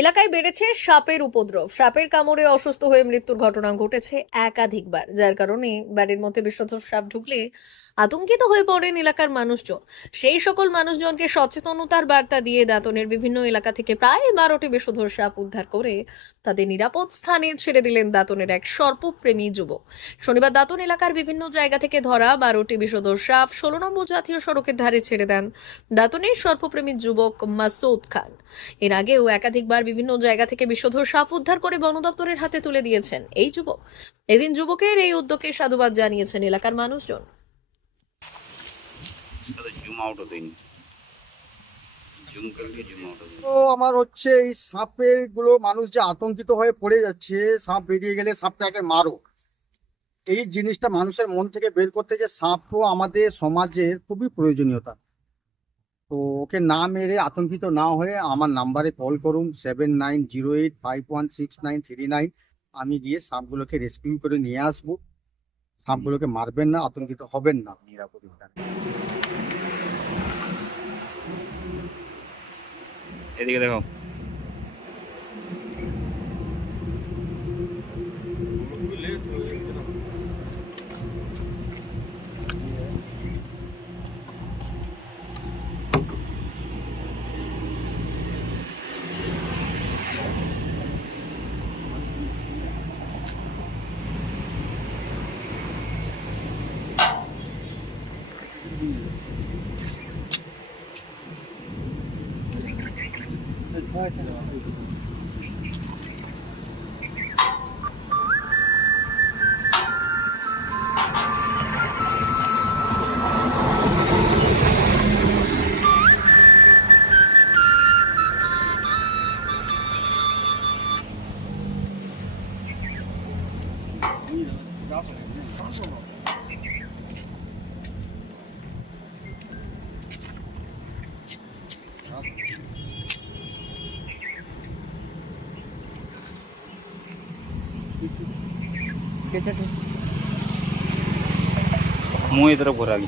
এলাকায় বেড়েছে সাপের উপদ্রব। সাপের কামড়ে অসুস্থ হয়ে মৃত্যুর ঘটনা ঘটেছে একাধিকবার। যার কারণে বাড়ির মধ্যে বিষধর সাপ ঢুকলে আতঙ্কিত হয়ে পড়েন এলাকার মানুষজন। সেই সকল মানুষজনকে সচেতনতার বার্তা দিয়ে দাঁতনের বিভিন্ন এলাকা থেকে প্রায় বারোটি বিষধর সাপ উদ্ধার করে তাদের নিরাপদ স্থানে ছেড়ে দিলেন দাঁতনের এক সর্পপ্রেমী যুবক। শনিবার দাঁতন এলাকার বিভিন্ন জায়গা থেকে ধরা বারোটি বিষধর সাপ ষোলো নম্বর জাতীয় সড়কের ধারে ছেড়ে দেন দাঁতনের সর্পপ্রেমী যুবক মাসুদ খান। এর আগেও একাধিকবার বিভিন্ন জায়গা থেকে বিষধর সাপ উদ্ধার করে বন দপ্তরের হাতে তুলে দিয়েছেন এই যুবক। এদিন যুবকের এই উদ্যোগকে সাধুবাদ জানিয়েছেন এলাকার মানুষজন। তো আমার হচ্ছে এই সাপেরগুলো মানুষ যে আতঙ্কিত হয়ে পড়ে যাচ্ছে সাপ বেরিয়ে গেলে সাপটাকে মারো। এই জিনিসটা মানুষের মন থেকে বের করতে যে সাপও আমাদের সমাজের খুবই প্রয়োজনীয়তা। তো ওকে না মেরে আতঙ্কিত না হয়ে আমার নাম্বারে কল করুন seven nine zero eight five one six nine three nine আমি গিয়ে সাপগুলোকে রেস্কিউ করে নিয়ে আসব। সাপগুলোকে মারবেন না, আতঙ্কিত হবেন না। নিরাপদ। এদিকে দেখো। 你那个压缩的，你压缩了。मुंह की तरफ घुरा ली